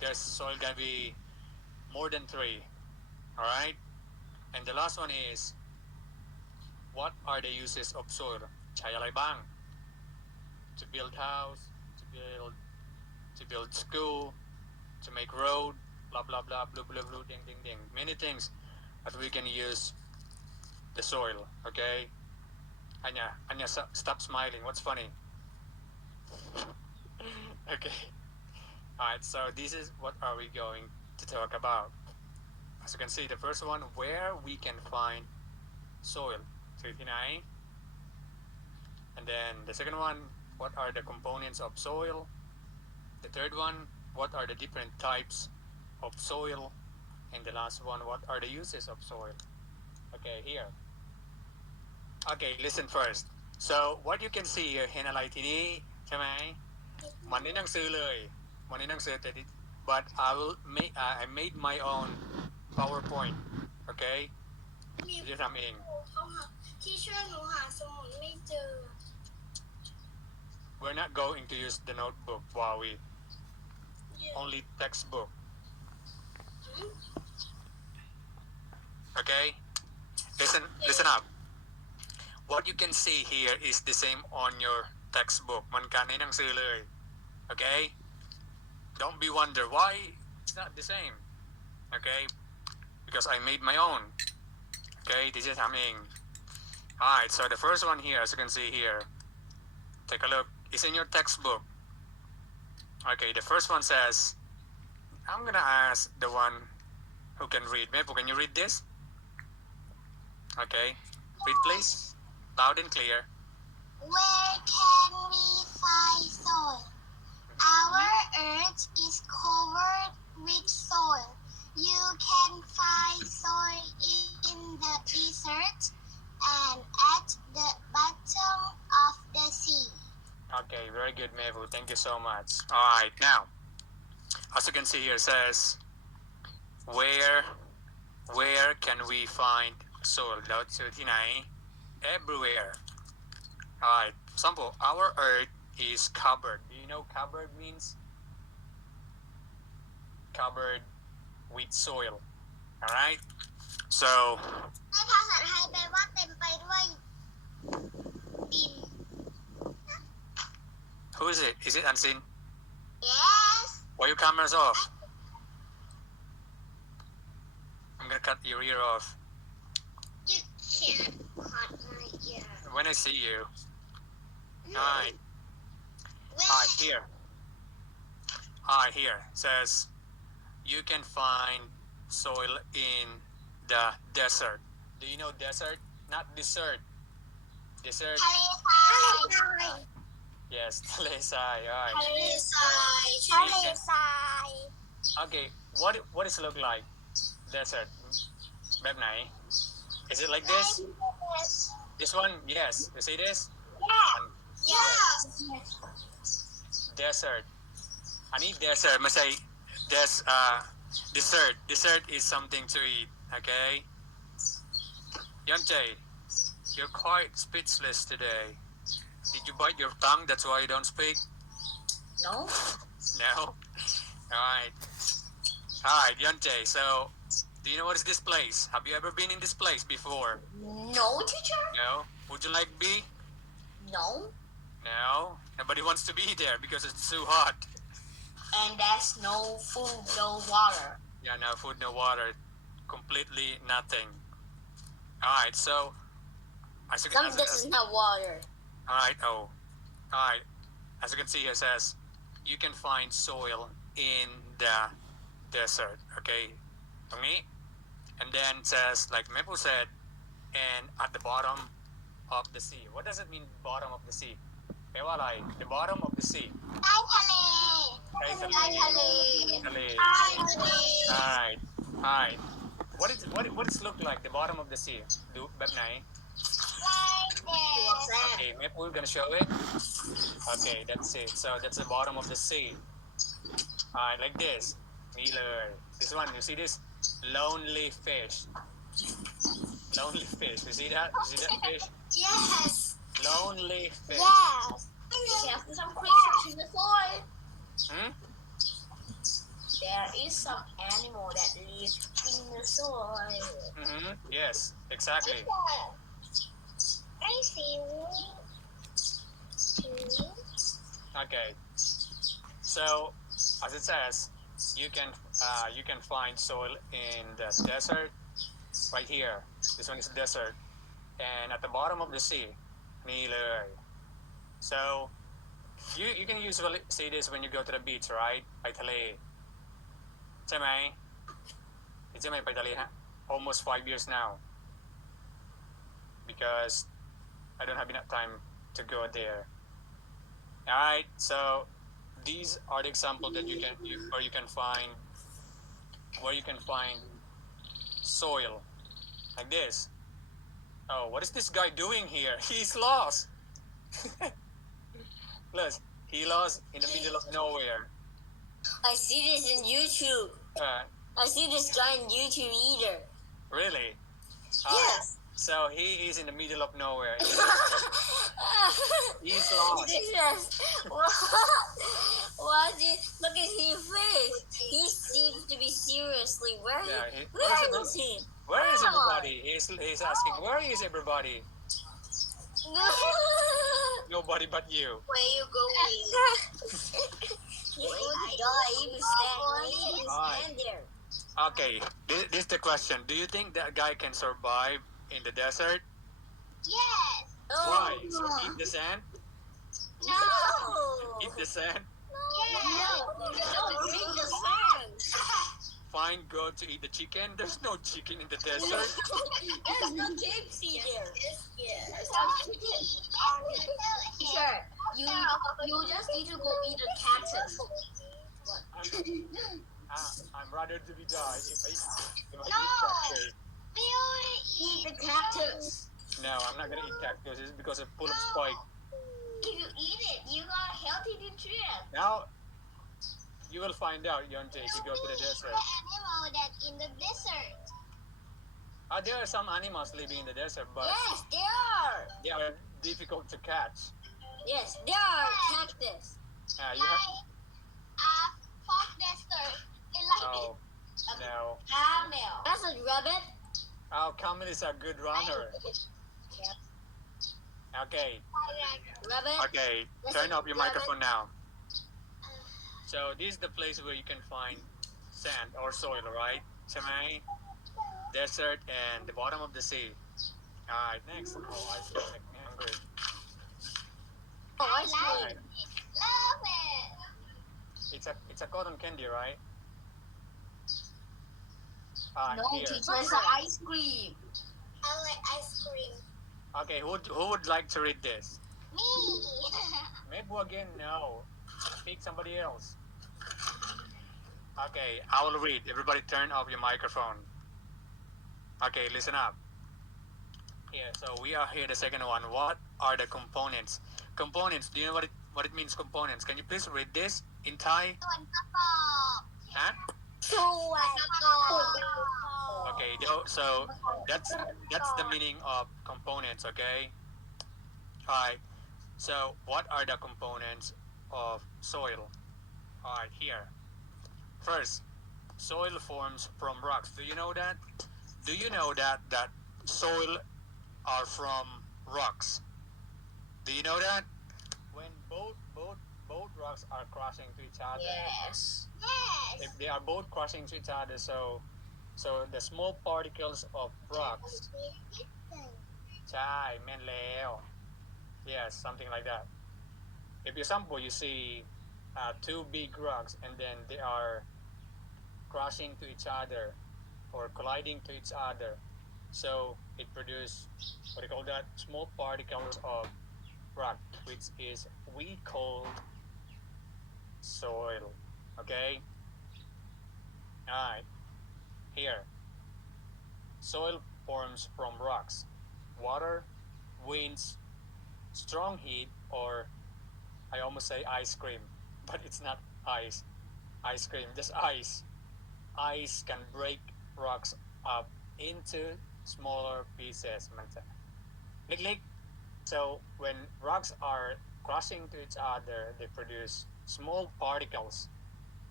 there's soil gonna be more than 3. All right. And the last one is, what are the uses of soil?ใช้อะไรบ้าง To build house, to build school, to make road, blah blah blah, blah blah blah, ding ding ding. Many things that we can use the soil. Okay. Anya, stop smiling. What's funny? Okay. All right. So this is what are we going to talk about. As you can see, the first one, where we can find soil. 39. And then the second one, what are the components of soil? The third one, what are the different types of soil? And the last one, what are the uses of soil? Okay, here. Okay, listen first. So what you can see here เห็นอะไรทีนี้ใช่ไหมมันในหนังสือเลยมันในหนังสือแต่ but I made my own PowerPoint. Okay จะทำเองที่ช่วยหนูหาสมุดไม่เจอ We're not going to use the notebook, Wawi. Only textbook. Okay? Listen up. What you can see here is the same on your textbook. มันกันในหนังสือเลย Okay? Don't be wonder why it's not the same. Okay? Because I made my own. Okay? This is something. Alright, so the first one here, as you can see here. Take a look. It's in your textbook. Okay, the first one says, I'm gonna ask the one who can read. Maple, can you read this? Okay, read please, loud and clear. Where can we find soil? Our earth is covered with soil. You can find soil in the desert and at the bottom of the sea. Okay, very good, Maple. Thank you so much. All right, now, as you can see here, it says, where can we find soil? แล้วเจอที่ไหน Everywhere. All right. Example, our earth is covered. Do you know covered means? Covered with soil. All right. So. ในภาษาไทยแปลว่าเต็มไปด้วยดิน Who is it? Is it Unseen? Yes. Why your cameras off? I'm gonna cut your ear off. You can't cut my ear. When I see you. No. Alright. Alright, here. Alright, here. Says, you can find soil in the desert. Do you know desert? Not dessert. Desert. ทะเลทราย Yes, ทะเลทราย. Alright. ทะเลทรายทะเลทราย Okay, what does it look like? Desert. แบบไหน Is it like this? Yes. This one? Yes. You see this? Yes. Desert. I need desert. I say dessert. Dessert is something to eat. Okay. Yonche, you're quite speechless today. Did you bite your tongue? That's why you don't speak? No. No? Alright. Alright, Yonche. So, do you know what is this place? Have you ever been in this place before? No, teacher. No? Would you like to be? No. No? Nobody wants to be there because it's too hot. And there's no food, no water. Yeah, no food, no water. Completely nothing. Alright, so as you can This is not water. Alright, Alright. As you can see it says you can find soil in the desert. Okay. ตรงนี้ and then it says like Maple said and at the bottom of the sea. What does it mean bottom of the sea? แปลว่าอะไร the bottom of the sea ใต้ทะเล ใต้ทะเล ทะเล Alright. Alright. What does it look like the bottom of the sea? ดูแบบไหน Like this. Okay, Maple gonna show it. Okay, that's it. So that's the bottom of the sea. Alright, like this. นี่เลย This one, you see this? Lonely fish. Lonely fish. You see that? You see that fish? Yes. Lonely fish. Yes. There's some creatures in the soil. Hmm? there is some animal that live in the soil. Yes, exactly. I see. Okay. So, as it says, you can find soil in the desert right here. This one is desert, and at the bottom of the sea, niเลย. So you can usually see this when you go to the beach, right? ไปทะเล ใช่ไหมที่จะไม่ไปทะเลฮะ almost 5 years now because I don't have enough time to go there. All right, so these are the examples that where you can find soil like this. Oh, what is this guy doing here? He's lost. Plus, he lost in the middle of nowhere. I see this in YouTube. I see this guy in YouTube either. Really? Yes. So he is in the middle of nowhere. He's lost. Yes. What? Look at his face. He seems to be seriously. Where is he? Where is everybody? He's asking, where is everybody? Nobody but you. Where you going? He's going to die. He will stand there. Okay, this is the question. Do you think that guy can survive in the desert? Yes. Why? So eat the sand? No. Eat the sand? Yes. No. Don't drink the sand. Fine, go to eat the chicken. There's no chicken in the desert. There's no KFC there. Yes. Sure. You just need to go eat a cactus. I'm rather to be die if I eat cactus. Eat the cactus. No, I'm not gonna eat cactus. It's because it's full of spike. If you eat it, you got healthy nutrients. Now, you will find out, Yonte, if you go to the desert. Animal that in the desert. There are some animals living in the desert, but Yes, there are. they are difficult to catch. Yes, there are cactus. You have, Fog desert. oh, no. Camel. That's a rabbit. Oh, camel is a good runner. Okay, Rabbit. okay. Turn off your microphone now. So this is the place where you can find sand or soil, right? Samai, desert, and the bottom of the sea. Alright, next. Oh, I feel like hungry. Oh, I like it. Love it. It's a cotton candy, right? No, Here. teacher, it's ice cream. I like ice cream. Okay, who would like to read this? Me. Maybe again, no. Pick somebody else. Okay, I will read. Everybody turn off your microphone. Okay, listen up. Yeah, so we are here, the second one. What are the components? Components, do you know what it means, components? Can you please read this in Thai? Huh? Okay, so that's the meaning of components, okay? Alright, so what are the components of soil? Alright, here. First, soil forms from rocks. Do you know that? Do you know that soil are from rocks? Do you know that? When both rocks are crashing to each other. Yes. If they are both crashing to each other, so the small particles of rocks. ใช่แม่นแล้ว Yes, something like that. If you example, you see two big rocks and then they are crashing to each other or colliding to each other. So it produces what do you call that? Small particles of rock, which is we call soil. Okay? Alright. Here. Soil forms from rocks, water, winds, strong heat, or I almost say ice cream, but it's not ice. Ice cream, just ice. Ice can break rocks up into smaller pieces. Lik. So when rocks are crashing to each other, they produce small particles.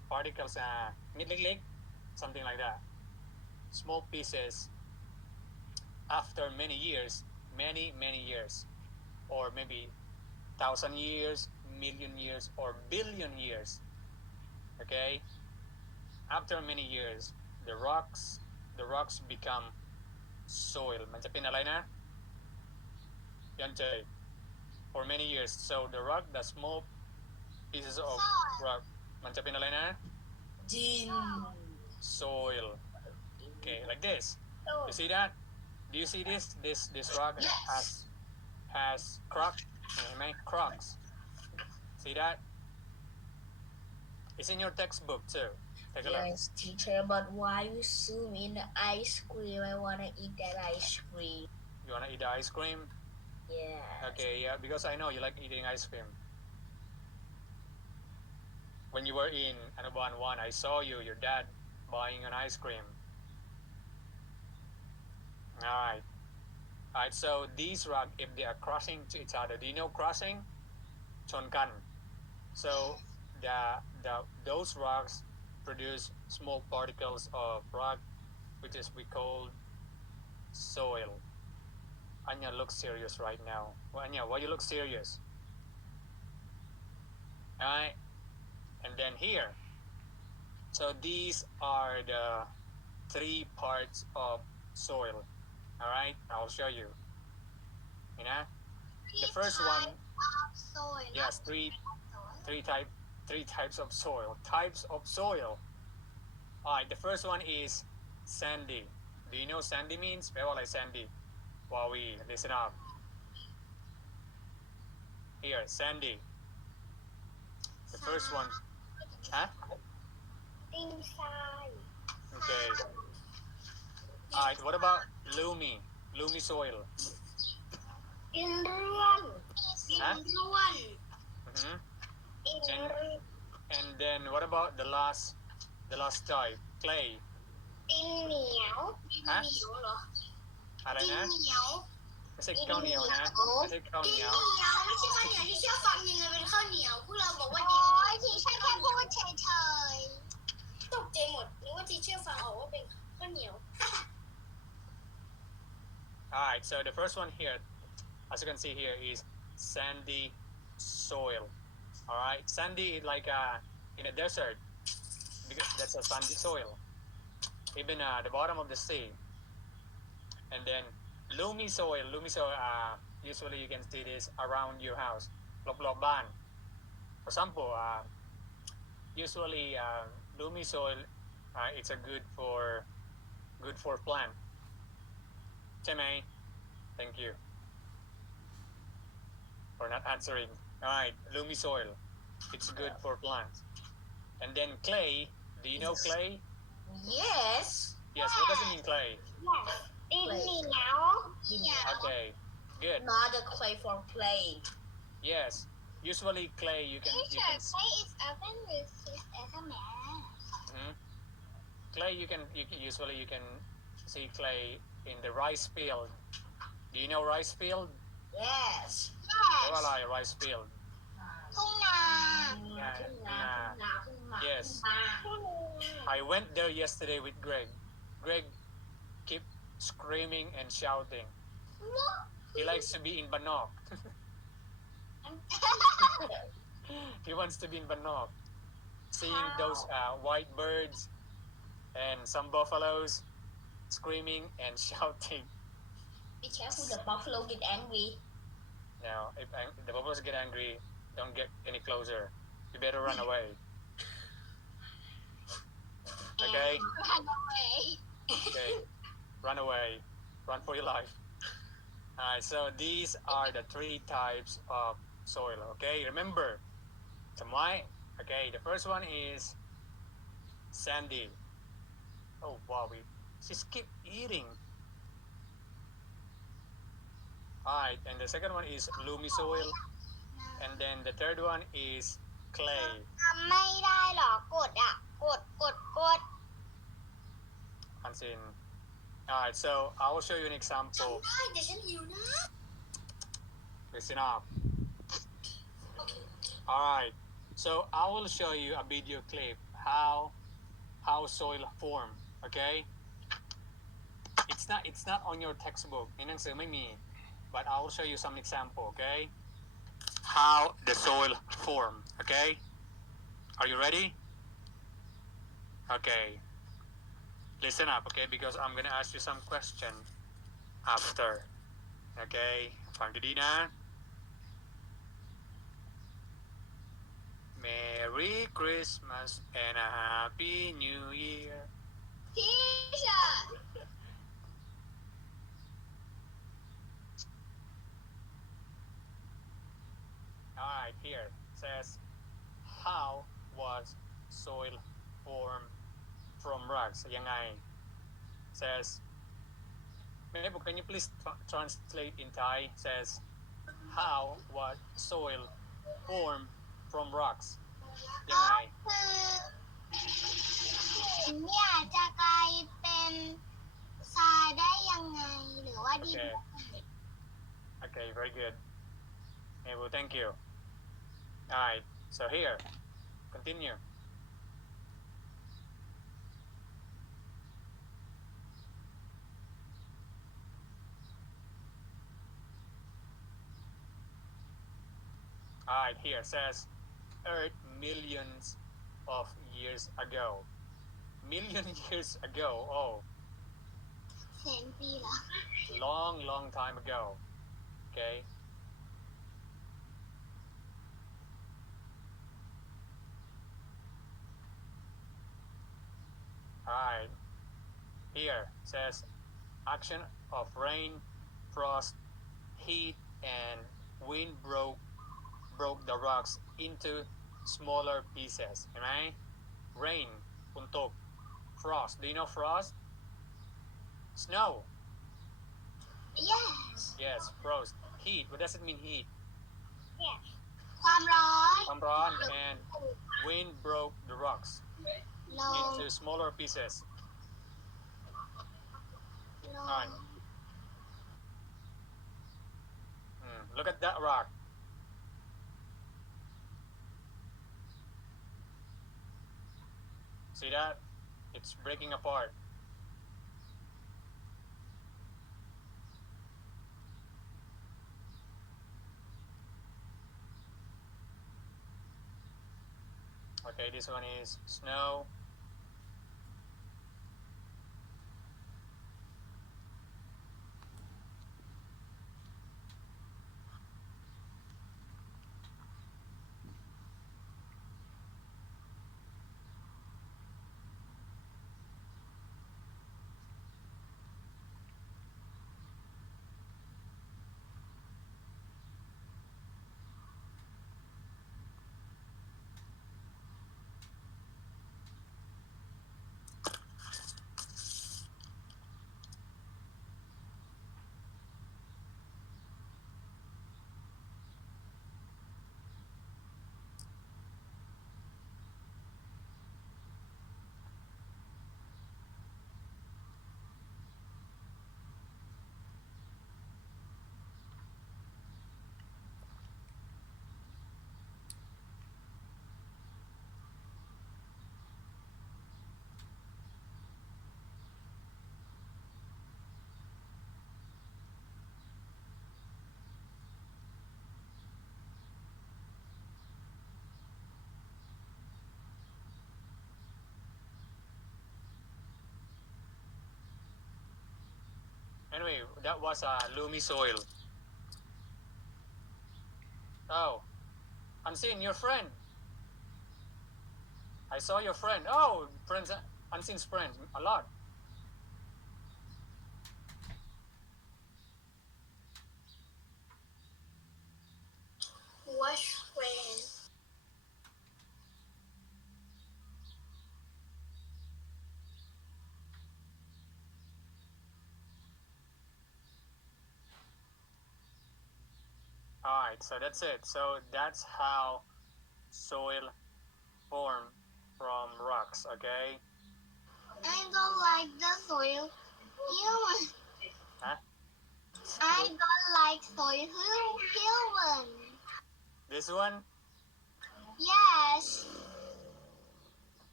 particles, something like that. Small pieces after many years, many years, or maybe 1,000 years, million years, or billion years. Okay, after many years, the rocks become soil. Manจะเป็นอะไรนะยันเจย for many years. So the rock, the small pieces of rock, มันจะเป็นอะไรนะ ดิน soil. Okay, like this. You see that? Do you see this? This rock has cracks. Cracks. See that? It's in your textbook too. Take a look. Yes, teacher, but why you zoom in the ice cream? I wanna eat that ice cream. You wanna eat the ice cream? Yeah. Okay, yeah, because I know you like eating ice cream. When you were in Anuban 1, I saw your dad buying an ice cream. Alright. Alright, so these rocks, if they are crossing to each other, do you know crossing? ชนกัน. So those rocks produce small particles of rock, which is we call soil. Anya looks serious right now. Well, Anya, why you look serious? Alright, and then here. So these are the 3 parts of soil. Alright, I'll show you. You know, the first one. Soil. Yes, three types of soil. Types of soil. Alright, the first one is sandy. Do you know sandy means? แปลว่าอะไร sandy? While we listen up. Here, sandy. The first one. Huh? Inside. Okay. Alright, what about loamy? Loamy soil. ดินร่วน Huh? ดินร่วน Mm-hmm. ดินร่วน And then what about the last type? Clay. ดินเหนียวดิน ฮะ เหนียวเหรอ อะไร ดิน นะ เหนียว ไม่ใช่ข้าวเหนียวนะไม่ใช่ข้าว ดิ เห น นี เห ยว นียวไม่ใช่ข้าวเหนียวที่เชื่อฟังยังไงเป็นข้าวเหนียวพวกเราบอกว่าดินเหนียวที่ใช่แค่พูดเฉยๆตกใจหมดนึกว่าที่เชื่อฟังออกว่าเป็นข้าวเหนียว Alright, so the first one here, as you can see here, is sandy soil. Alright, sandy is like in a desert, because that's a sandy soil. Even the bottom of the sea. And then loamy soil, usually you can see this around your house. Lop ban. For example, usually loamy soil, it's a good for plant. ใช่ไหม Thank you for not answering. Alright, loamy soil. It's good for plants. And then clay. Do you know clay? Yes Yes, what does it mean clay? ดินเหนียว Okay, good. not the clay for playing Yes, usually clay you can clay is often used as a mat mhm. Clay you can usually you can see clay in the rice field. Do you know rice field? yes แปลว่าอะไร rice field? ทุ่งนา ทุ่งนา ทุ่งนา Yes. I went there yesterday with Greg. Greg keep screaming and shouting. He likes to be in Banok. He wants to be in Banok, seeing those white birds and some buffaloes screaming and shouting. Be careful, the buffalo get angry. Now, if the buffaloes get angry, don't get any closer. You better run away. Okay? Run away. Okay. Run away. Run for your life. Alright, so these are the 3 types of soil. Okay, remember. Tamai. Okay, the first one is sandy. Oh wow, just keep eating. Alright, and the second one is loamy soil. And then the third one is clay. ทำไม่ได้หรอกดอ่ะกด Hansin. Alright, so I will show you an example. ได้แต่ฉันหิวนะ Listen up. Alright, so I will show you a video clip how soil form. Okay, it's not on your textbook. ในหนังสือไม่มี but I will show you some example. Okay, how the soil form. Okay, are you ready? Okay, listen up. Okay, because I'm gonna ask you some question after. Okay, ฟังดีๆนะ Merry Christmas and a Happy New Year. Teacher. Alright, here says how was soil formed from rocks? ยังไง says Maybe can you please translate in Thai? Says how was soil formed from rocks? ยังไง คือเนี่ยจะกลายเป็นทรายได้ยังไงหรือว่าดิน Okay, very good. Maybe thank you. Alright, so here, continue. Alright, here says Earth millions of years ago. Million years ago. Oh, แสนปีเหรอ long time ago. Okay. Alright. Here says action of rain, frost, heat, and wind broke the rocks into smaller pieces. เห็นไหม Rain ฝนตก Frost. Do you know frost? Snow. yes Yes, frost. Heat. What does it mean heat? yes ความร้อน ความร้อน and wind broke the rocks ลม into smaller pieces. ล Alright. ม Look at that rock. See that? It's breaking apart. Okay, this one is snow. Anyway, that was a Lumi soil. Oh, Unseen, your friend. I saw your friend. Oh, friends, Unseen's friend. A lot. wash friend Alright, so that's it. So that's how soil form from rocks, okay? I don't like the soil human Huh? I don't like soil human This one? yes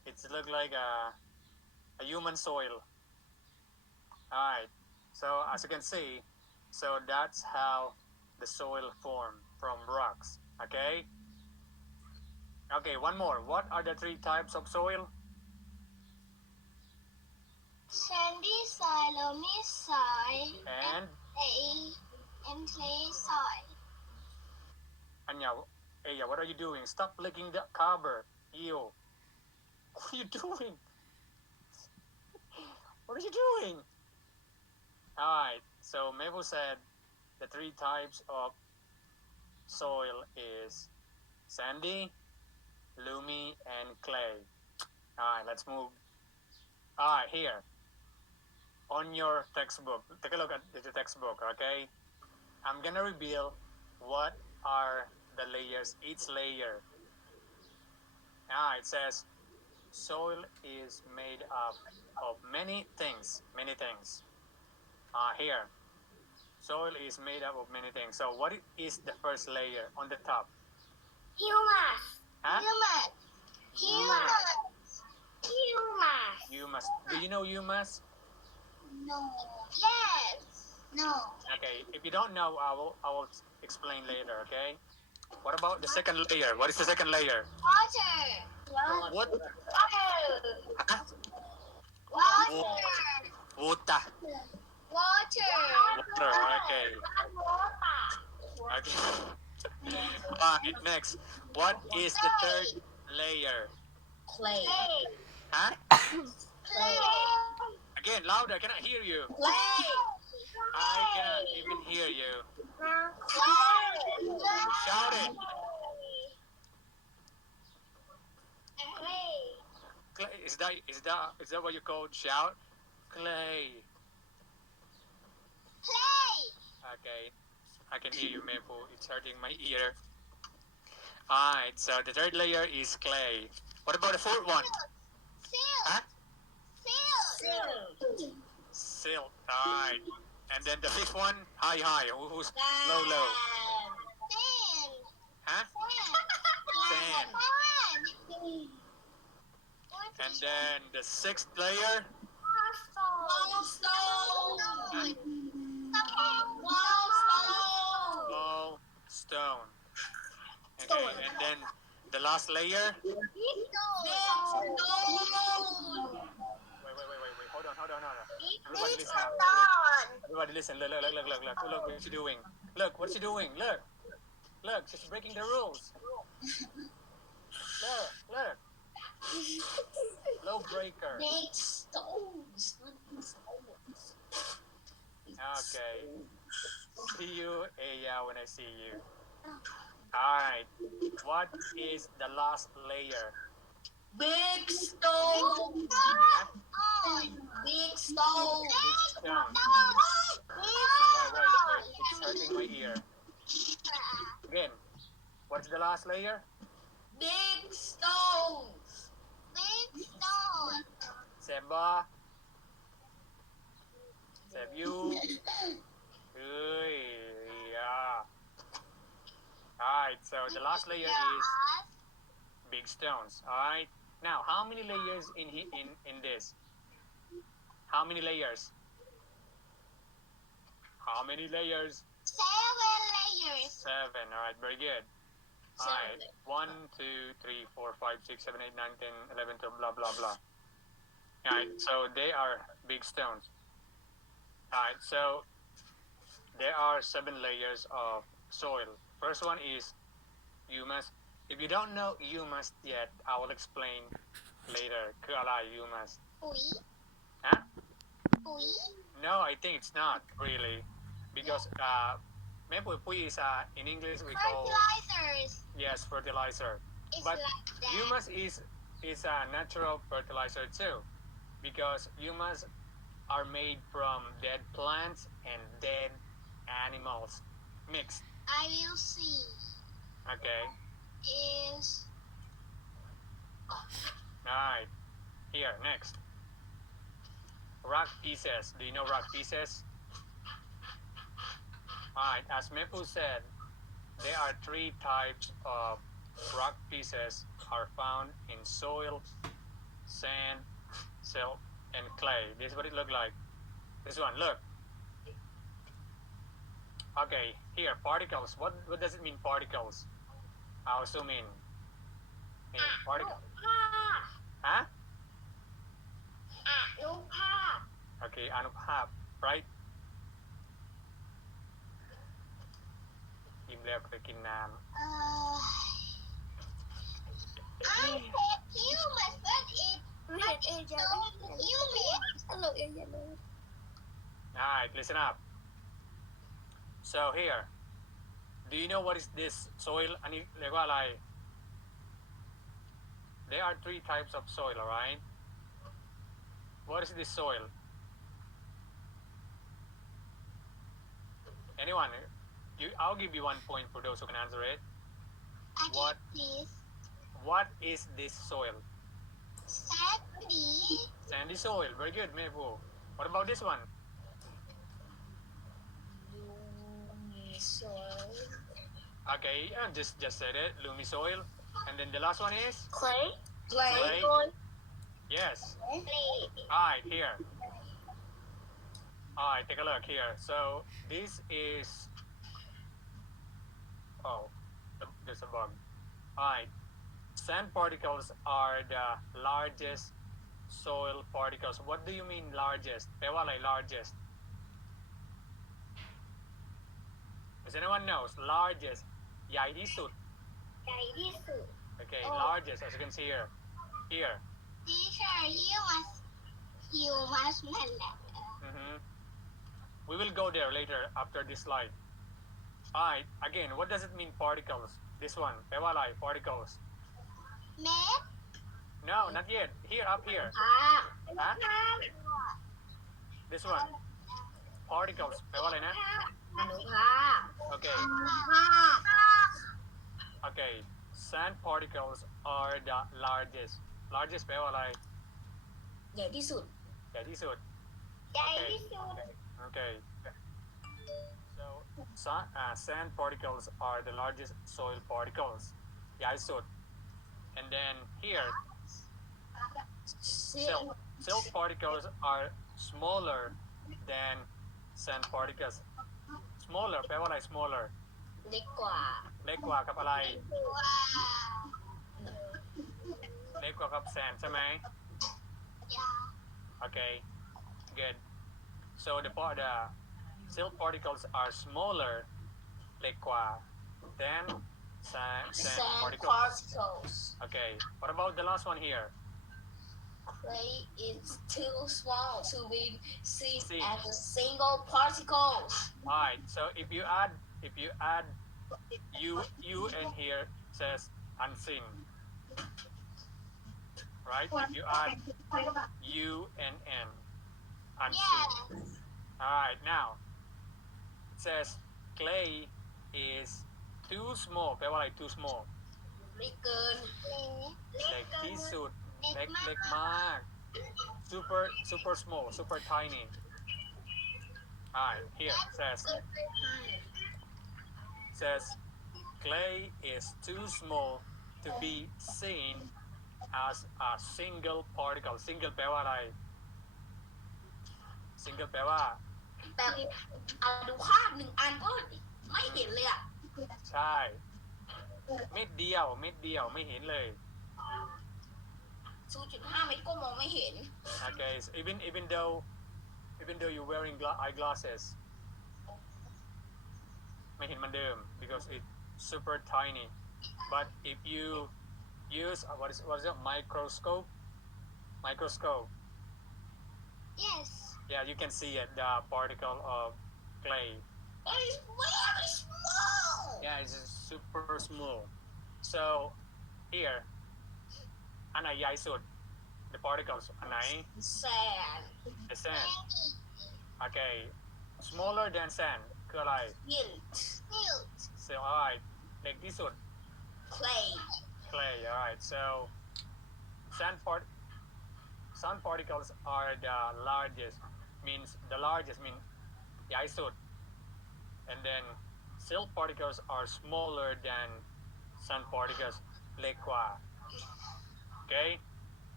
It's look like a human soil. Alright, so as you can see, so that's how the soil formed from rocks. Okay? Okay, one more. What are the three types of soil? Sandy soil, loamy soil, And clay soil. Anya, Aya, what are you doing? Stop licking the cover. Ew. What are you doing? What are you doing? Alright, so Mabel said the three types of soil is sandy, loamy, and clay. Alright, let's move. Alright, here. On your textbook, take a look at the textbook, okay? I'm gonna reveal what are the layers, each layer. It says soil is made up of many things, many things. Here, soil is made up of many things. So what is the first layer on the top? Humus. Huh? Humus. Humus. Do you know humus? No. Yes. No. Okay, if you don't know, I will explain later, okay? What about the second layer? What is the second layer? Water. What? Huh? Water. Water. Water. Water, okay. Okay. Next. What is the third layer? Clay. Huh? Clay. Again, louder. I cannot hear you. Clay. I cannot even hear you. Clay. Shout it. Clay. Is that what you call shout? Clay. Okay. I can hear you, Maple. It's hurting my ear. Alright, so the third layer is clay. What about the fourth one? Huh? Silt. Alright. And then the fifth one, high. Who's low? Huh? Sand. And then the sixth layer, all stone. Okay, and then the last layer. Wait. Hold on. Everybody listen up. Everybody listen. Look what she's doing. Look what she's doing. Look, she's breaking the rules. Look. Low breaker. Big stones. Okay. See you, Aya, when I see you. Alright. What is the last layer? Big stone. Big stone. Stone. Wait. It's hurting my ear. Again. What's the last layer? Big stones. Big stone. Seba. Sebu. Yeah. Alright, so the last layer is big stones. Alright. Now, how many layers in this? How many layers? How many layers? 7 layers. 7. Alright, very good. Alright. 1, 2, 3, 4, 5, 6, 7, 8, 9, 10, 11, 12, blah, blah, blah. Alright, so they are big stones. Alright, so there are 7 layers of soil. First one is humus. If you don't know humus yet, I will explain later.คืออะไร humus? ปุ๋ย Huh? ปุ๋ย No, I think it's not really. Because Mepui is in English we call Fertilizers. yes, fertilizer. It's But like that. humus is a natural fertilizer too. Because humus are made from dead plants and dead animals mixed. I will see. Okay. Is Alright. Here, next. Rock pieces. Do you know rock pieces? Alright, as Mepu said, there are 3 types of rock pieces are found in soil. sand, silt, and clay. This is what it looked like. This one, look. Okay, here, particles. What does it mean, particles? I'll zoom in. Hey, particle. ภาพ Huh? อนุภาพ Okay, anuphap, right? อิ่มแล้วก็ไปกินน้ I said human but it เห็นเอเจ so human ตลกเอเจเลย ำ Alright, listen up. So here, do you know what is this soil? อันนี้เรียกว่าอะไร There are 3 types of soil, alright? What is this soil? Anyone? I'll give you 1 point for those who can answer it. What? please What is this soil? sandy Sandy soil. Very good, Mefu. What about this one? มีโซล Okay, just said it. Lumi soil. And then the last one is? เคลย์ Clay. โซล Yes. clay Alright, here. Alright, take a look here. So this is. Oh, there's a bug. Alright. Sand particles are the largest soil particles. What do you mean largest? แปลว่าอะไร largest? Does anyone knows? Largest. ใหญ่ที่สุด ใหญ่ที่สุด Okay, Oh. largest, as you can see here. Here. teacher human นั่นแหละ hmm We will go there later after this slide. Alright, again, what does it mean particles? This one, แปลว่าอะไร particles? เม็ด No, not yet. Here, up here. ภาพ Huh? This one. Particles, แปลว่าอะไรนะ อนุภาค Okay, ภาค okay. Sand particles are the largest. Largest แปลว่าอะไร ใหญ่ที่สุด ใหญ่ที่สุด ใหญ่ที่สุด Okay. So, sand particles are the largest soil particles. ใหญ่สุด And then here, เสี้ยว silt particles are smaller than sand particles. Smaller แปลว่าอะไร smaller เล็กกว่า เล็กกว่ากับอะไร ว้า เล็กกว่ากับ sand ใช่ไหม ยา Okay, good. So the silt particles are smaller, เล็กกว่า than sand sand particles. particles Okay, what about the last one here? clay is too small to be seen See. as a single particles Alright, so if you add you and here says unseen. Right? If you add U and N, unseen. yes Alright, now it says clay is too small. แปลว่าอะไร too small? เล็กเกิน เล็กที่สุด เล็กมาก เล็กมาก super small, super tiny. Alright, here it says clay is too small to be seen as a single particle. Single แปลว่าอะไร Single แปลว่า แบบอนุภาคหนึ่งอันก็ไม่เห็นเลยอ่ะ ใช่ เม็ดเดียวไม่เห็นเลย 0.5 เมตรก็มองไม่เห็น Okay, so even though you're wearing eyeglasses ไม่เห็นเหมันเดิม because it's super tiny. But if you use what is it microscope, yes yeah, you can see it, the particle of clay. But it's very small Yeah, it's super small. So here อันไหนใหญ่สุด the particles อันไหน sand the sand. Okay, smaller than sand คืออะไร silt silt So alright, เล็กที่สุด clay clay. Alright, so sand particles are the largest. Means the largest mean ใหญ่สุด. And then silt particles are smaller than sand particles. เล็กกว่า. Okay,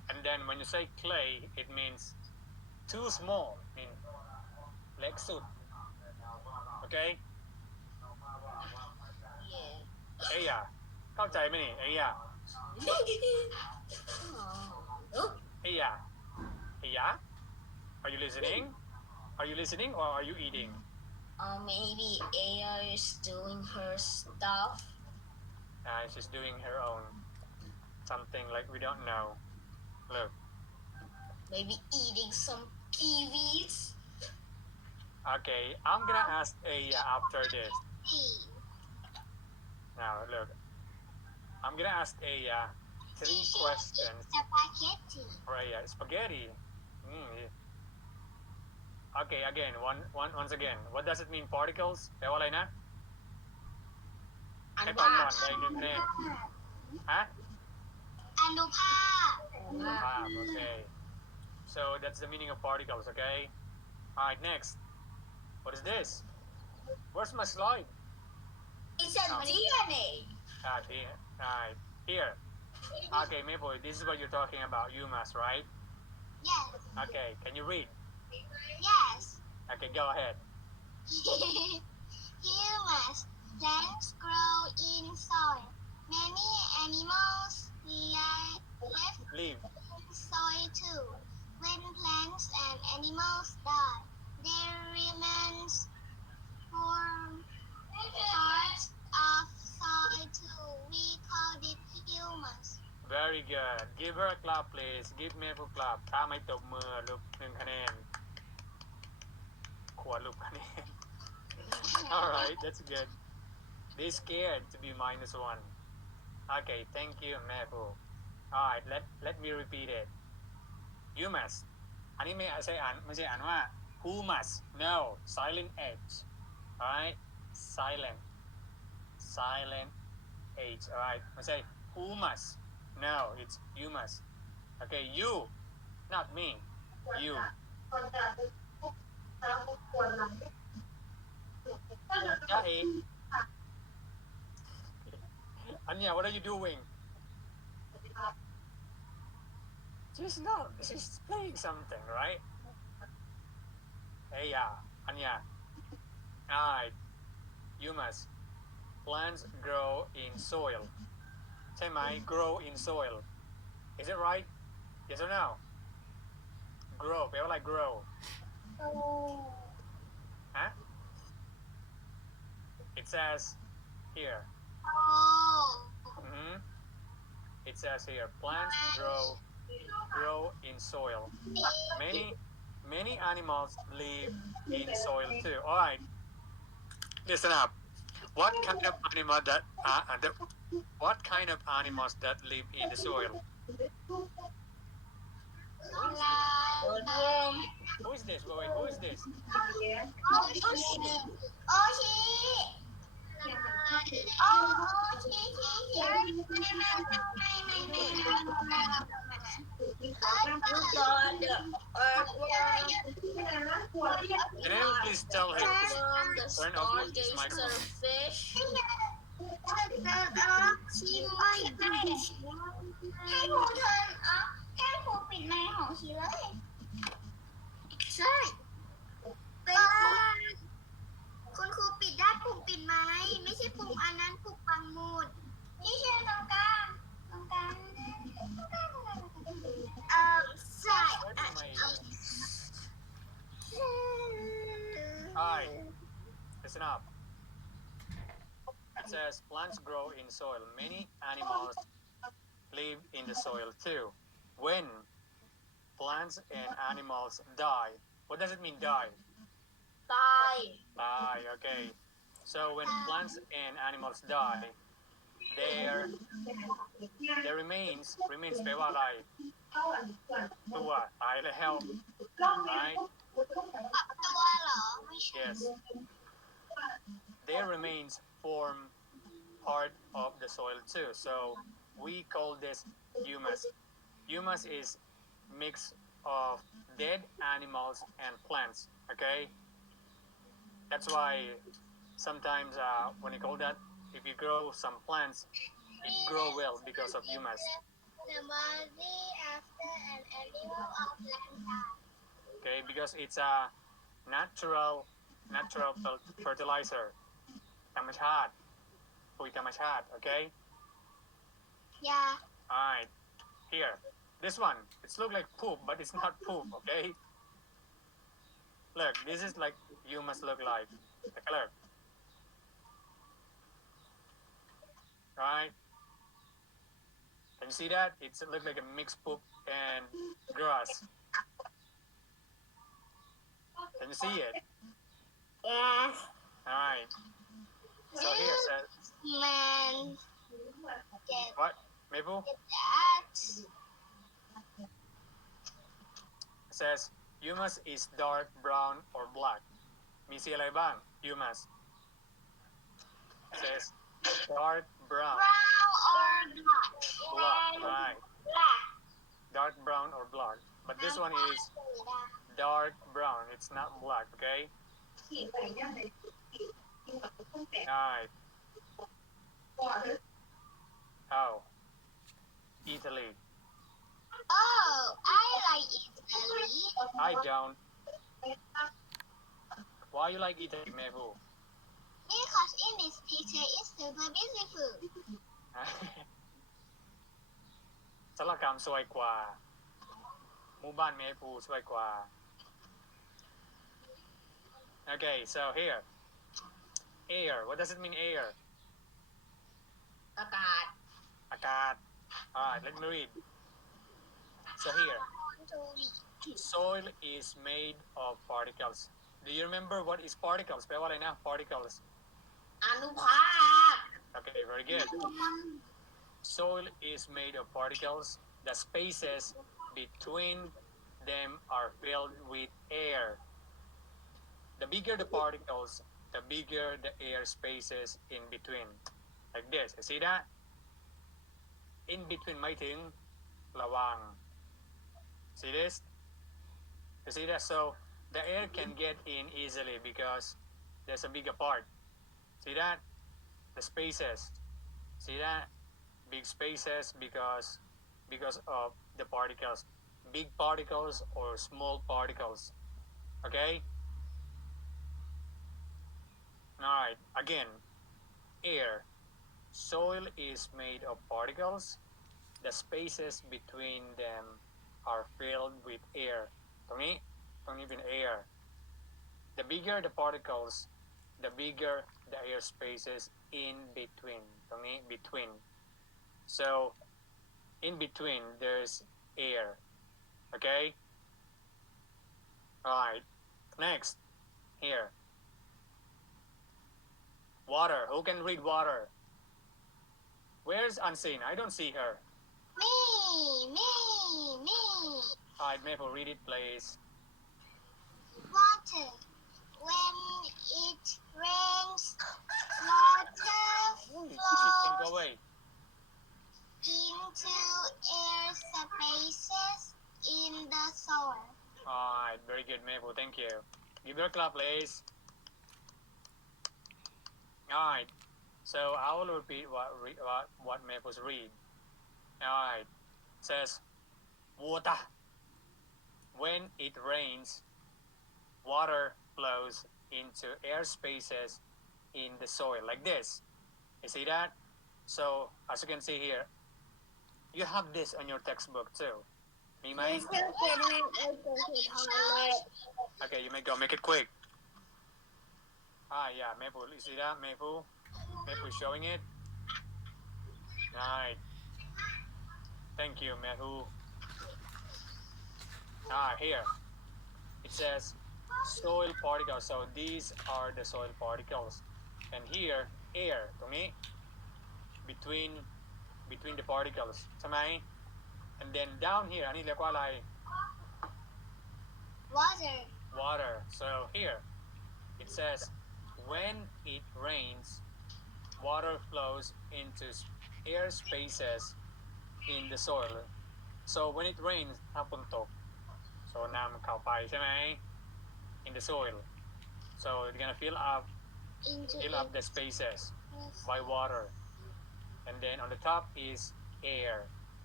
And then when you say clay, it means too small. Mean เล็กสุด Okay? Yeah. เอ้ยอะเข้าใจไหมนี่เอ้ยอะ Oh. เอ้ยอะเอ้ยอะ Are you listening? Are you listening or are you eating? Maybe Aya is doing her stuff. She's doing her own something like we don't know. Look. Maybe eating some kiwis. Okay, I'm gonna ask Aya after this. Now look, I'm gonna ask Aya 3 questions. Spaghetti. For Aya, spaghetti. Okay, again, once again. What does it mean? Particles? แปลว่าอะไรนะ ให้ตอบก่อนได้1 คะแนนฮะ อนุภาค Okay. So that's the meaning of particles, okay? Alright, next. What is this? Where's my slide? It's a DNA. Alright, here. Okay, Maple, this is what you're talking about. UMass, right? Yes. Okay, can you read? Yes. Okay, go ahead. Humus. Plants grow in soil. Many animals live in soil too. When plants and animals die, their remains form parts of soil too. We call it humus. Very good. Give her a clap, please. Give Maple a clap. ถ้าไม่ตบมือลูก1 คะแนน ขวดลูกคะแนน Alright, that's good. Be scared to be -1. Okay, thank you, Maple. Alright, let me repeat it. Humus. อันนี้ไม่ใช่อ่านว่า humus. No, silent H. Alright, silent H. Alright, ไม่ใช่ humus. No, it's humus. Okay, you, not me. You. Hey. Anya, what are you doing? She's playing something, right? Hey, yeah, Anya. Alright, humus. Plants grow in soil. ใช่ไหม grow in soil. Is it right? Yes or no? Grow แปลว่าอะไร grow ฮะ It says here. It says here, plants grow in soil. Many animals live in soil too. All right, listen up. What kind of animals that live in the soil? Who is this? Wait, who is this? Can anyone please tell him to turn off his microphone? Fish. ให้ครูเทิร์นให้ครูปิดไมค์ของชีเลยใช่เวลาคุณครูปิดได้ปุ่มปิดไมค์ไม่ใช่ปุ่มอันนั้นปุ่มปังมูดนี่เชื่อตรงกลางใช่ Hi, listen up. It says plants grow in soil. Many animals live in the soil too. When plants and animals die, what does it mean die? Die, okay. So when plants and animals die, their remains แปลว่าอะไรตัวตายแล้ว right? ตัวเหรอไม่ใช่ Yes. Their remains form part of the soil too. So we call this humus. Humus is mix of dead animals and plants. Okay. That's why sometimes when you call that, if you grow some plants, it grow well because of humus. the body after an animal of land. Okay, because it's a natural fertilizer ธรรมชาติปุ๋ยธรรมชาติ okay Yeah. alright here this one it's look like poop but it's not poop okay look this is like you must look like take a look right can you see that it's look like a mixed poop and grass can you see it Yes. alright so here says Man. Get what Maple that. says humus is dark brown or black มีสีอะไรบ้าง humus says dark brown Brown or black? black right Black. dark brown or black but this one is dark brown it's not black okay alright oh Italy Oh, I like Italy. I don't why you like Italy Maple Because in this picture it's super beautiful. สารกรรมสวยกว่าหมู่บ้านเมพูสวยกว่า okay so here air what does it mean air อากาศ อากาศ alright let me read so here soil is made of particles do you remember what is particles แปลว่าอะไรนะ particles อนุภาค okay very good soil is made of particles the spaces between them are filled with air the bigger the particles the bigger the air spaces in between like this you see that in between หมายถึงระหว่าง see this you see that so the air can get in easily because there's a bigger part see that the spaces see that big spaces because of the particles big particles or small particles okay alright again air soil is made of particles the spaces between them are filled with air ตรงนี้เป็น air the bigger the particles the bigger the air spaces in between ตรงนี้ between so in between there's air okay alright next here water who can read water where's unseen I don't see her Me. alright Maple read it please Water. When it rains, water chicken go flows away into air spaces in the soil. alright very good Maple thank you give her a clap please alright so I will repeat what Maples read alright says water when it rains water flows into air spaces in the soil like this you see that so as you can see here you have this on your textbook too มีไหม okay you may go make it quick yeah Maple you see that Maple showing it right thank you Maple here it says soil particles so these are the soil particles and here air ตรงนี้ between the particles ใช่ไหม and then down here อันนี้เรียกว่าอะไร Water. water so here it says when it rains water flows into air spaces in the soil so when it rains ถ้าฝนตก so น้ำเข้าไปใช่ไหม in the soil so it's gonna fill up the spaces by water and then on the top is air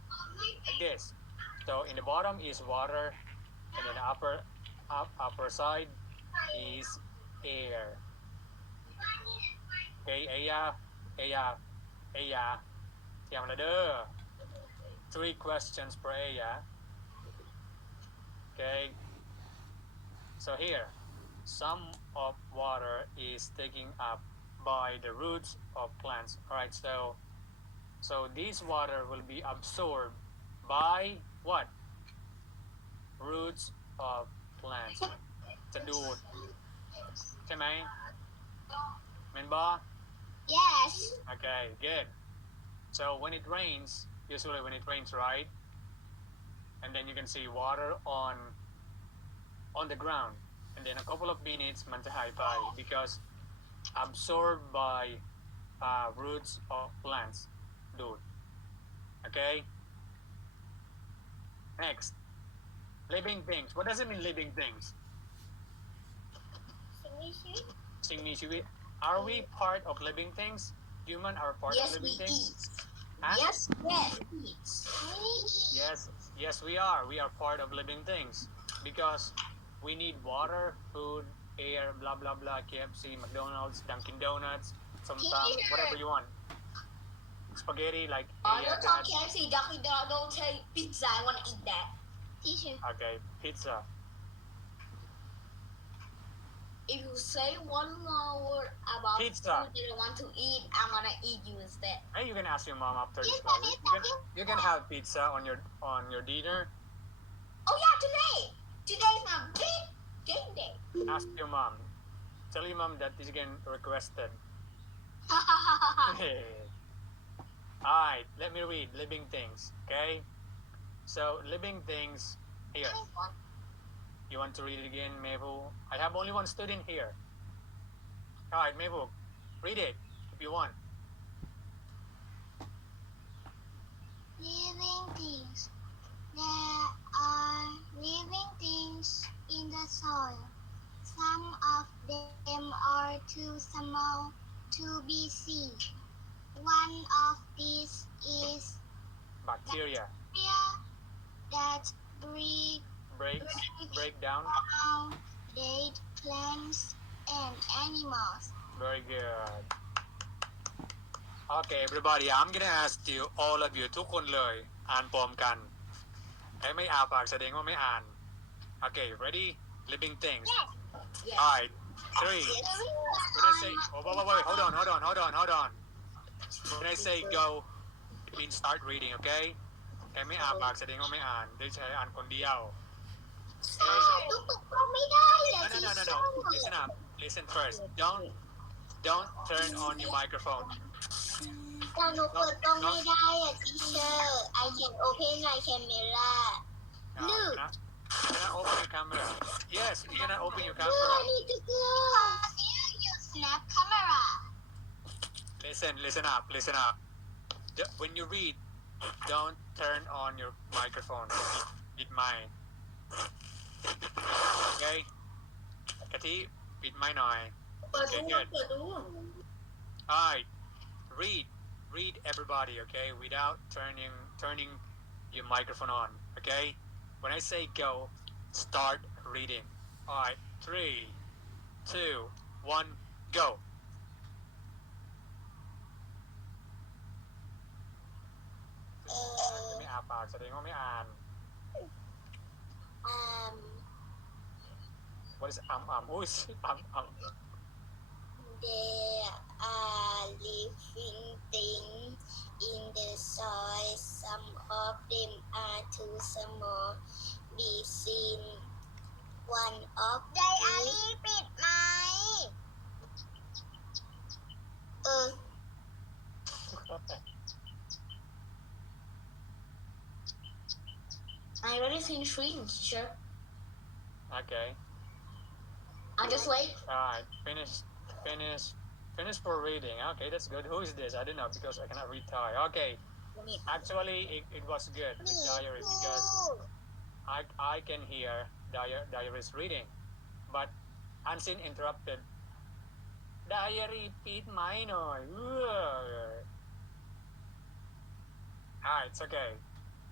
like this. So in the bottom is water, and then upper side is air. Okay, Aya, Aya, Tiang la de. 3 questions per Aya. Okay. So here, some of water is taken up by the roots of plants. All right. So this water will be absorbed by what? Roots of plants. จะดูดใช่ไหมแม่นบ่ Yes. Okay, good. So when it rains, usually when it rains, right? And then you can see water on the ground. And then a couple of minutes มันจะหายไป because absorbed by roots of plants. Dude. Okay? Next. Living things. What does it mean, living things? สิ่งมีชีวิต Are we part of living things? Human are part Yes, of we living things? eat. Huh? Yes, eat. Yes, we are. We are part of living things because we need water, food, air, blah blah blah. KFC, McDonald's, Dunkin' Donuts, sometimes whatever you want. Spaghetti, like Don't talk KFC, Dunkin' Donuts. Don't take pizza. I want to eat that. Teacher. Okay, pizza. If you say one more word about Pizza. food that I want to eat, I'm gonna eat you instead. Hey, you can ask your mom after this Yes, class. Daddy, You can have pizza on your dinner. Oh yeah, today. Today's my big game day. Ask your mom. Tell your mom that this again requested. Alright, let me read living things. Okay. So living things here. You want to read it again, Mabel? I have only one student here. Alright, Mabel, read it if you want. Living things. There are living things in the soil. Some of them are too small to be seen. One of these is Bacteria. bacteria that Break down. dead plants and animals. Very good. Okay, everybody, I'm gonna ask you, all of you ทุกคนเลยอ่านพร้อมกันใครไม่อ่านปากแสดงว่าไม่อ่าน Okay, ready? Living things. Yes. Alright, 3. When I say, oh, wait, hold on. When I say go, it means start reading, okay? ใครไม่อ่านปากแสดงว่าไม่อ่านได้ใช้อ่านคนเดียว No. Listen first. Don't turn on your microphone. แต่หนูเปิดกล้องไม่ได้อ่ะ teacher I can open my camera No, No. you cannot open your camera. Yes, you cannot open your No, I camera. need to go. You snap camera. Listen up. When you read, don't turn on your microphone.ปิดไมค์ Okay? กะทิปิดไมค์หน่อย Okay, good. Alright. Read everybody, okay? Without turning your microphone on, okay? When I say go, start reading. Alright, 3, 2, 1, go. ไม่อ่านปากแสดงว่าไม่อ่าน What is Who is There are living things in the soil. Some of them are too small be seen. One of Diary ปิดไหมI already finished reading, teacher. Okay. I'll just wait. Alright, finish for reading. Okay, that's good. Who is this? I don't know because I cannot read Thai. Okay. Actually, it was good with diary because I can hear diary's reading, but Unseen interrupted. Diary ปิดไมค์หน่อย Alright, it's okay.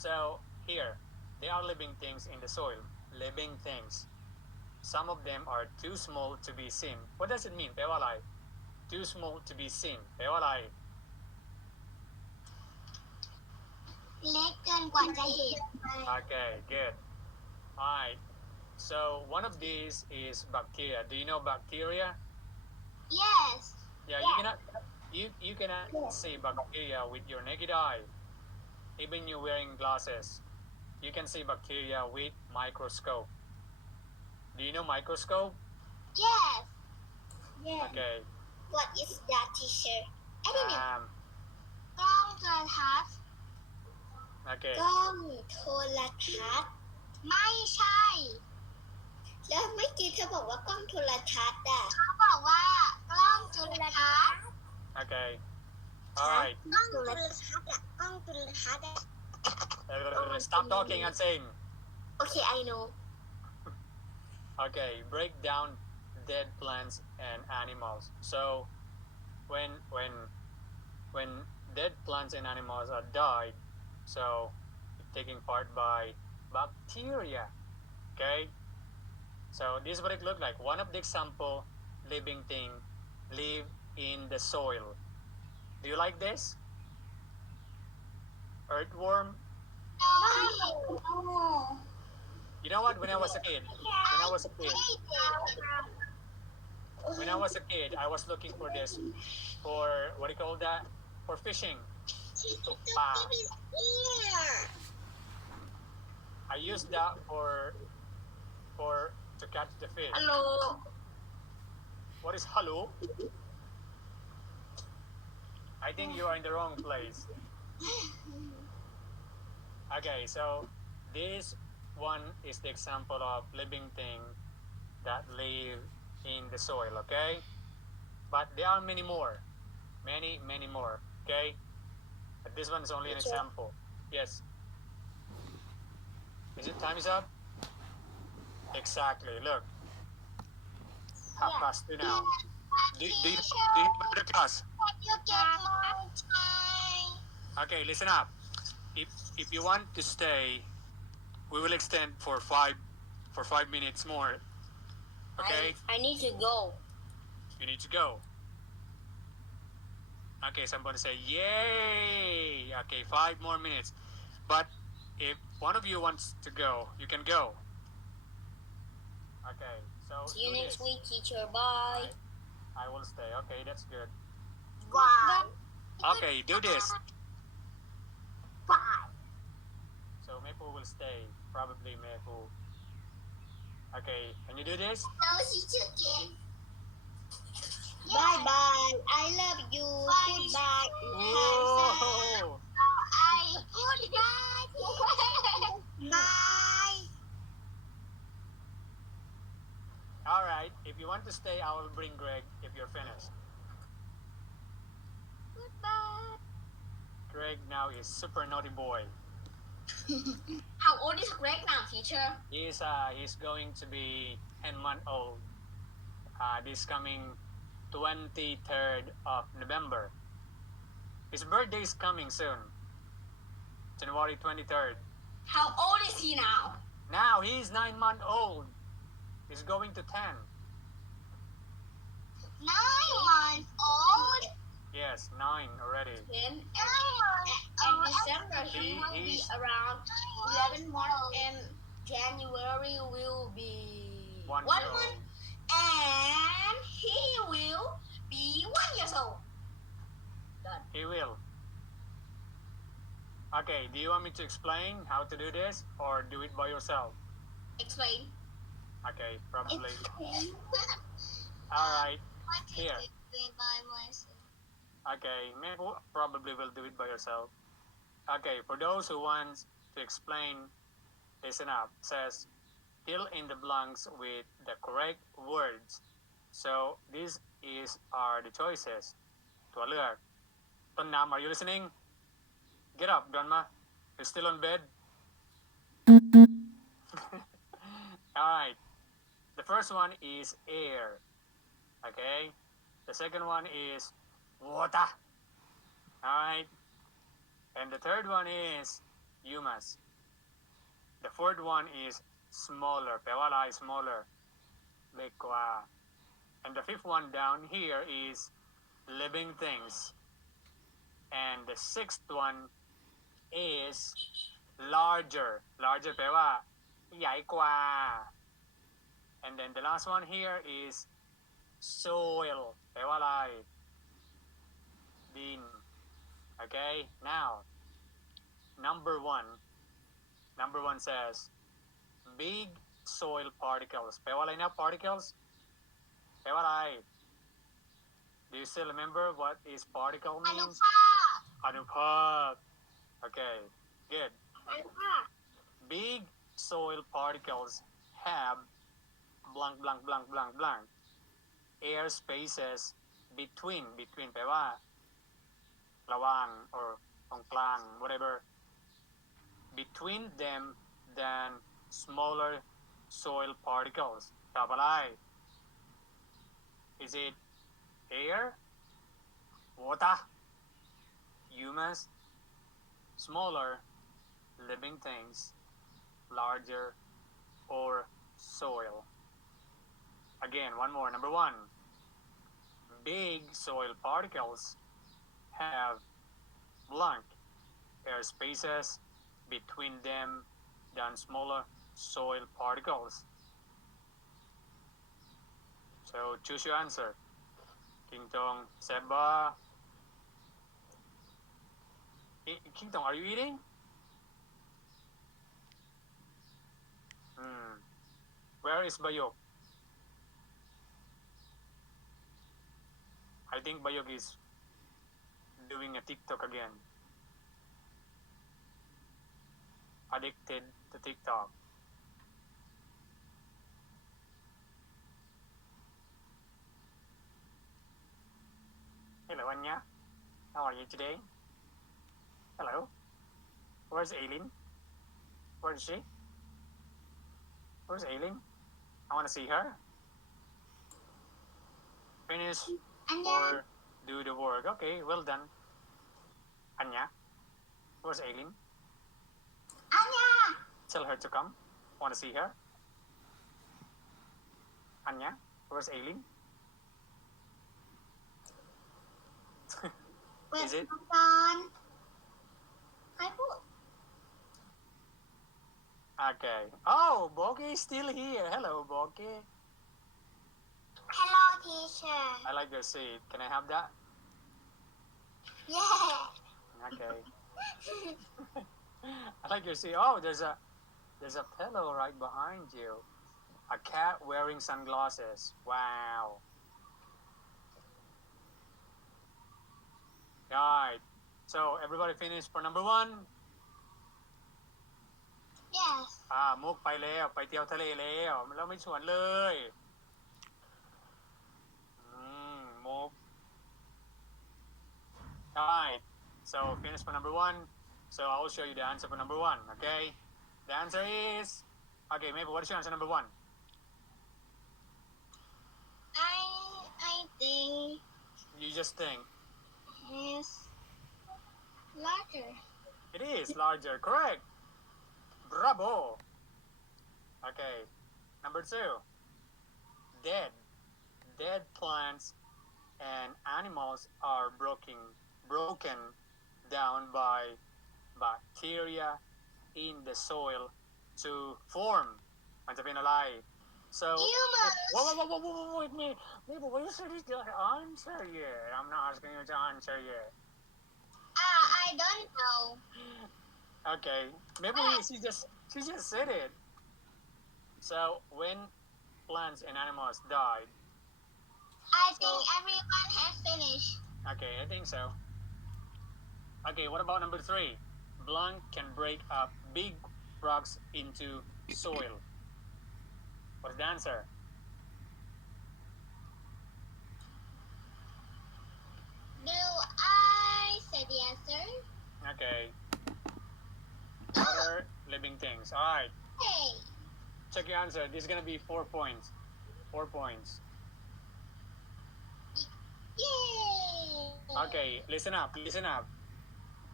So here, they are living things in the soil. Living things. Some of them are too small to be seen. What does it mean? แปลว่าอะไร Too small to be seen. แปลว่าอะไร เล็กเกินกว่าจะเห็น Okay, good. Alright. So one of these is bacteria. Do you know bacteria? yes Yeah, you cannot see bacteria with your naked eye. Even you wearing glasses. You can see bacteria with microscope. Do you know microscope? yes yes Okay. What is that, teacher? I don't know Um, กล้องโทรทัศน์ okay. กล้องโทรทัศน์ ไม่ใช่ แล้วเมื่อกี้เธอบอกว่ากล้องโทรทัศน์อ่ะ เขาบอกว่ากล้องจุลทรรศน์ Okay. Alright. กล้องจุลทรรศน์อะกล้องจุลทรรศน์อะ Stop talking and saying. โอเค I know Okay, break down dead plants and animals. So when dead plants and animals are died, so taking part by bacteria. Okay? So this is what it looked like. One of the example living thing live in the soil. Do you like this? Earthworm. no You know what? When I was a kid, when I was a kid, I was looking for this for what do you call that? For fishing. Wow. here I used that for to catch the fish. ฮัลโหล What is hello? I think you are in the wrong place. Okay, so this one is the example of living thing that live in the soil, okay? But there are many more. Many more, okay? But this one is only an example. Yes. Is it time is up? Exactly. Look. 2:30 now. Do you remember the class? you get more time Okay, listen up. If you want to stay, we will extend for 5 minutes more. Okay? I need to go You need to go. Okay, so I'm going to say yay. Okay, 5 more minutes. But if one of you wants to go, you can go. Okay, so see you do next this. week, teacher. Bye. I will stay. Okay, that's good. why Okay, do this. why So Maple will stay. Probably Maple. Okay, can you do this? no teacher again Bye bye. I love you. Bye. Goodbye. Whoa! I goodbye bye All right. If you want to stay, I will bring Greg if you're finished. goodbye Greg now is super naughty boy. How old is Greg now, teacher? He's going to be 10 months old. This coming 23rd of November. His birthday is coming soon. January 23rd. How old is he now? Now he's 9 months old. He's going to 10. 9 months old Yes, 9 already. 10. 9 months And old December he will be around 11 months, and January will be 1 1 year month, old. and he will be 1 year old. He will. Okay, do you want me to explain how to do this or do it by yourself? Explain. Okay, probably. All right. Here. by myself Okay, maybe probably will do it by yourself. Okay, for those who want to explain, listen up. It says, fill in the blanks with the correct words. So these are the choices. ตัวเลือกต้นน้ำ are you listening? Get up, grandma. You're still on bed? Alright. The first one is air. Okay? The second one is water. Alright? And the third one is humus. The fourth one is smaller แปลว่าอะไร smaller เล็กกว่า and the fifth one down here is living things and the sixth one is larger แปลว่าใหญ่กว่า and then the last one here is soil แปลว่าอะไรดิน okay now number one says big soil particles แปลว่าอะไรนะ particles แปลว่าอะไร do you still remember what is particle อนุ means ภาค อนุภาค okay good อนุภาค big soil particles have blank blank blank blank blank air spaces between แปลว่าระหว่าง or ตรงกลาง whatever between them than smaller soil particles ตอบอะไร is it air water humus smaller living things larger or soil again one more number one big soil particles have blank air spaces between them than smaller soil particles. So choose your answer. King Tong, Seba. King Tong, are you eating? Where is Bayok? I think Bayok is doing a TikTok again. Addicted to TikTok. Hello, Anya. How are you today? Hello. Where's Aileen? Where is she? Where's Aileen? I want to see her. Finish อันยา or do the work. Okay, well done. Anya. Where's Aileen? อันยา Tell her to come. Want to see her? Anya, where's Aileen? เปิด Is it? ก่อนใครพูด Okay. Oh, Boki is still here. Hello, Boki. Hello teacher I like your seat. Can I have that? yeah Okay. I like your seat. Oh, there's a pillow right behind you. A cat wearing sunglasses. Wow. Right. So everybody finished for number one. yes มุกไปแล้วไปเที่ยวทะเลแล้วเราไม่ชวนเลย มุก Alright. So finish for number one. So I will show you the answer for number one. Okay. The answer is okay. Maybe what is your answer number one? I think You just think is larger it is larger. Correct. Bravo. Okay. Number two. Dead plants and animals are broken down by bacteria in the soil to form มันจะเป็นอะไร so Humus. whoa, wait me maybe what you said is the answer yet I'm not asking you to answer yet I don't know okay maybe she just said it so when plants and animals died I think everyone has finished okay I think so okay what about number three blank can break up big rocks into soil what's the answer do I say the answer okay what are living things alright hey check your answer this is gonna be 4 points 4 points yay okay listen up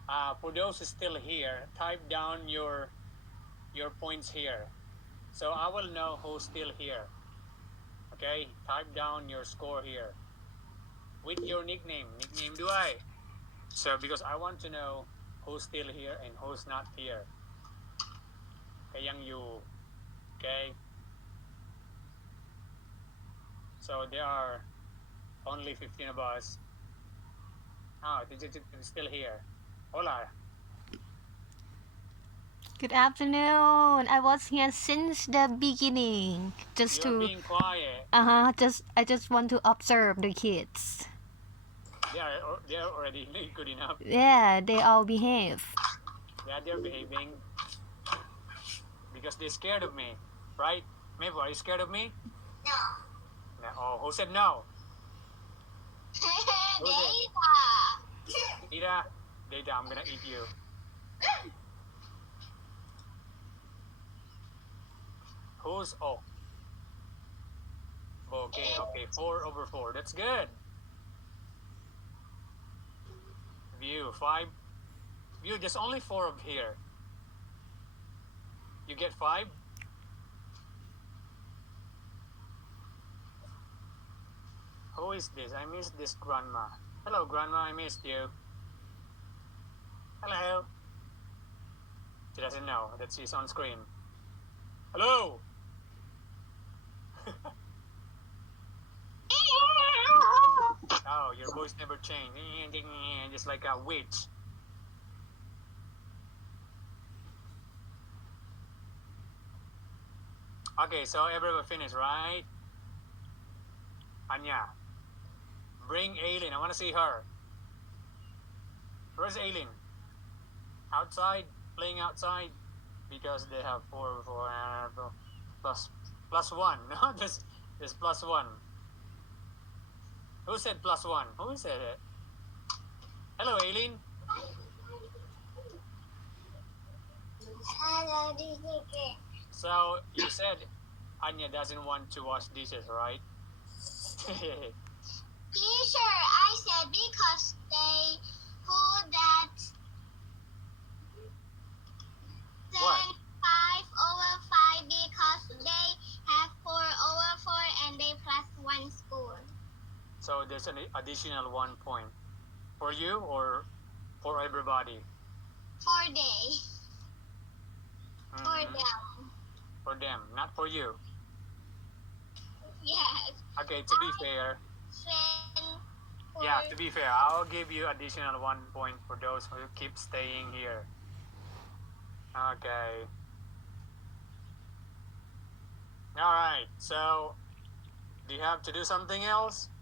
For those still here, type down your points here. So I will know who's still here. Okay, type down your score here with your nickname. Nickname do I? So because I want to know who's still here and who's not here. Kayang you. Okay. So there are only 15 of us. Oh, it's still here. Hola. Good afternoon. I was here since the beginning, just You're to being quiet. I just want to observe the kids. They are already good enough. Yeah, they all behave. Yeah, they're behaving because they're scared of me, right? Mabel, are you scared of me? No. No. Oh, who said no? Who's it? Data. Data, I'm gonna eat you. Who's oh? Okay, 4/4. That's good. View 5. View, there's only 4 of here. You get 5. Who is this? I missed this grandma. Hello, grandma. I missed you. Hello. She doesn't know that she's on screen. Hello. Oh, your voice never changed. Just like a witch. Okay, so everyone finished, right? Anya, bring Aileen. I want to see her. Where's Aileen? Outside, playing outside, because they have 4 plus 1. No, there's plus 1. Who said plus 1? Who said it? Hello, Aileen. Hello, DJ. So you said Anya doesn't want to wash dishes, right? Teacher, I said because they hold that What? 5/5 because they have 4/4 and they plus 1 score. So there's an additional 1 point for you or for everybody? For they. For Mhm. them. For them, not for you. Yes. Okay, to be fair, Then for yeah, to be fair, I'll give you additional 1 point for those who keep staying here. Okay. All right. So, do you have to do something else?